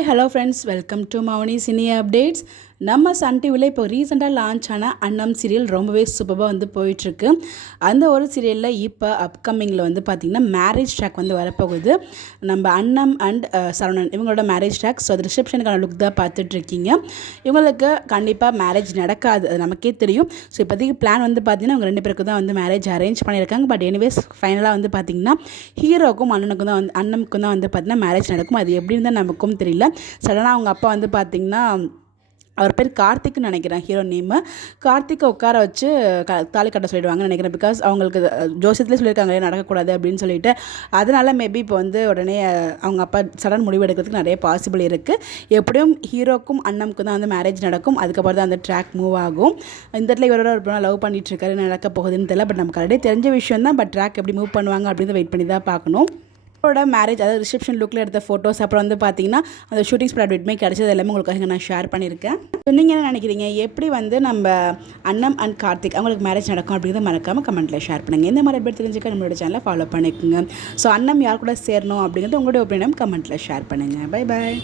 Hi hello friends, welcome to Mouni cine updates. நம்ம Sun டிவியில் இப்போ ரீசெண்டாக லான்ச் ஆன அன்னம் சீரியல் ரொம்பவே சூப்பராக வந்து போயிட்டுருக்கு. அந்த ஒரு சீரியலில் இப்போ அப்கமிங்கில் வந்து பார்த்திங்கன்னா மேரேஜ் ட்ராக் வந்து வரப்போகுது. நம்ம அன்னம் அண்ட் சரவணன் இவங்களோட மேரேஜ் ட்ராக். ஸோ அது ரிசப்ஷனுக்கான லுக் தான் பார்த்துட்ருக்கீங்க. இவங்களுக்கு கண்டிப்பாக மேரேஜ் நடக்காது, அது நமக்கே தெரியும். ஸோ இப்போதைக்கு பிளான் வந்து பார்த்திங்கன்னா அவங்க 2 பேருக்கு தான் வந்து மேரேஜ் அரேஞ்ச் பண்ணியிருக்காங்க. பட் எனிவேஸ் ஃபைனலாக வந்து பார்த்திங்கன்னா ஹீரோக்கும் அண்ணனுக்கும் தான் வந்து அண்ணனுக்கும் தான் வந்து பார்த்திங்கன்னா மேரேஜ் நடக்கும். அது எப்படின்னு தான் நமக்கும் தெரியல. சடனாக அவங்க அப்பா வந்து பார்த்திங்கன்னா, அவர் பேர் கார்த்திக்னு நினைக்கிறேன், ஹீரோ நேமு. கார்த்திக்கை உட்கார வச்சு தாலி கட்ட சொல்லிடுவாங்கன்னு நினைக்கிறேன். பிகாஸ் அவங்களுக்கு ஜோசியத்துலேயே சொல்லியிருக்காங்க நடக்கக்கூடாது அப்படின்னு சொல்லிட்டு. அதனால் மேபி இப்போ வந்து உடனே அவங்க அப்பா சடன் முடிவு எடுக்கிறதுக்கு நிறைய பாசிபிள் இருக்குது. எப்படியும் ஹீரோக்கும் அண்ணனுக்கும் தான் வந்து மேரேஜ் நடக்கும். அதுக்கப்புறம் தான் அந்த ட்ராக் மூவ் ஆகும். இந்த இடத்துல இவரோட ஒரு லவ் பண்ணிகிட்ருக்காரு, நடக்க போகுதுன்னு தெரியல. பட் நமக்கு ஆல்ரெடி தெரிஞ்ச விஷயம் தான். பட் ட்ராக் எப்படி மூவ் பண்ணுவாங்க அப்படின்னு வெயிட் பண்ணி தான் பார்க்கணும். அவரோட மேரேஜ், அதாவது ரிசப்ஷன் லுக்கில் எடுத்த ஃபோட்டோஸ், அப்புறம் வந்து பார்த்தீங்கன்னா அந்த ஷூட்டிங் ஸ்பாட் அட்மிட் கிடச்சது எல்லாமே உங்களுக்காக நான் ஷேர் பண்ணியிருக்கேன். நீங்கள் என்ன நினைக்கிறீங்க, எப்படி வந்து நம்ம அன்னம் அண்ட் கார்த்திக் அவங்களுக்கு மேரேஜ் நடக்கும் அப்படிங்கிறத மறக்காமல் கமெண்ட்டில் ஷேர் பண்ணுங்கள். இந்த மாதிரி பேர் தெரிஞ்சுக்க நம்மளோட சேனலை ஃபாலோ பண்ணிக்கோங்க. ஸோ அன்னம் யார் கூட சேரணும் அப்படிங்கிறது உங்களுடைய ஒப்பீனியன் கமெண்ட்டில் ஷேர் பண்ணுங்கள். Bye bye.